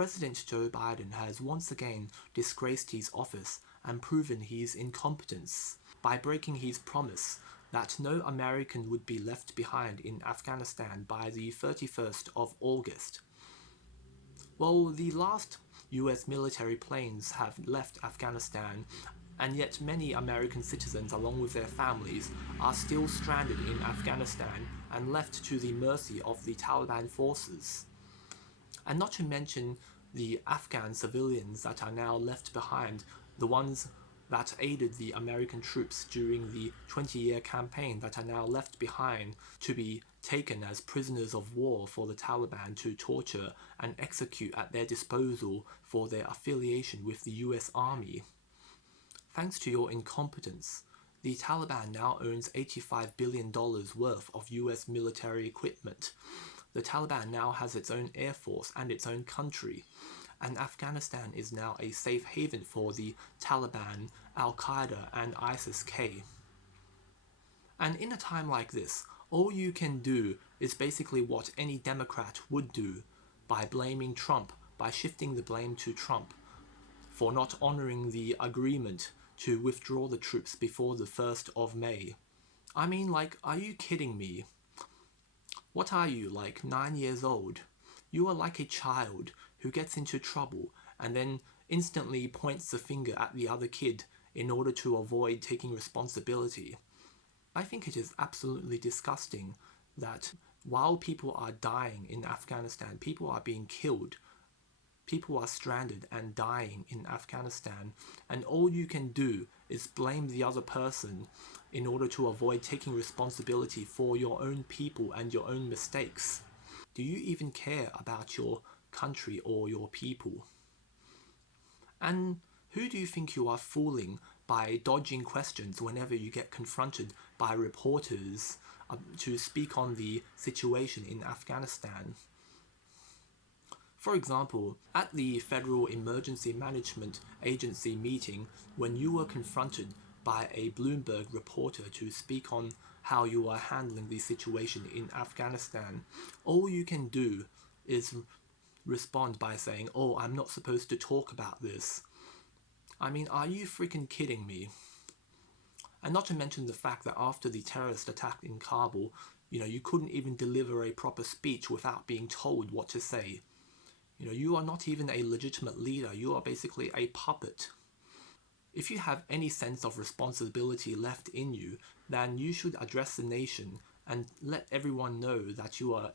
President Joe Biden has once again disgraced his office and proven his incompetence by breaking his promise that no American would be left behind in Afghanistan by the 31st of August. Well, the last US military planes have left Afghanistan, and yet many American citizens along with their families are still stranded in Afghanistan and left to the mercy of the Taliban forces. And not to mention the Afghan civilians that are now left behind, the ones that aided the American troops during the 20-year campaign that are now left behind to be taken as prisoners of war for the Taliban to torture and execute at their disposal for their affiliation with the US Army. Thanks to your incompetence, the Taliban now owns $85 billion worth of US military equipment. The Taliban now has its own air force and its own country, and Afghanistan is now a safe haven for the Taliban, Al-Qaeda and ISIS-K. And in a time like this, all you can do is basically what any Democrat would do, by blaming Trump, by shifting the blame to Trump for not honoring the agreement to withdraw the troops before the 1st of May. I mean, like, are you kidding me? What are you, like 9 years old? You are like a child who gets into trouble and then instantly points the finger at the other kid in order to avoid taking responsibility. I think it is absolutely disgusting that while people are dying in Afghanistan, people are being killed, people are stranded and dying in Afghanistan, and all you can do is blame the other person in order to avoid taking responsibility for your own people and your own mistakes. Do you even care about your country or your people? And who do you think you are fooling by dodging questions whenever you get confronted by reporters to speak on the situation in Afghanistan? For example, at the Federal Emergency Management Agency meeting, when you were confronted by a Bloomberg reporter to speak on how you are handling the situation in Afghanistan, all you can do is respond by saying, "Oh, I'm not supposed to talk about this." I mean, are you freaking kidding me? And not to mention the fact that after the terrorist attack in Kabul, you couldn't even deliver a proper speech without being told what to say. You are not even a legitimate leader, you are basically a puppet. If you have any sense of responsibility left in you, then you should address the nation and let everyone know that you are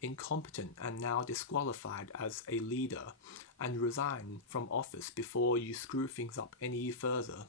incompetent and now disqualified as a leader, and resign from office before you screw things up any further.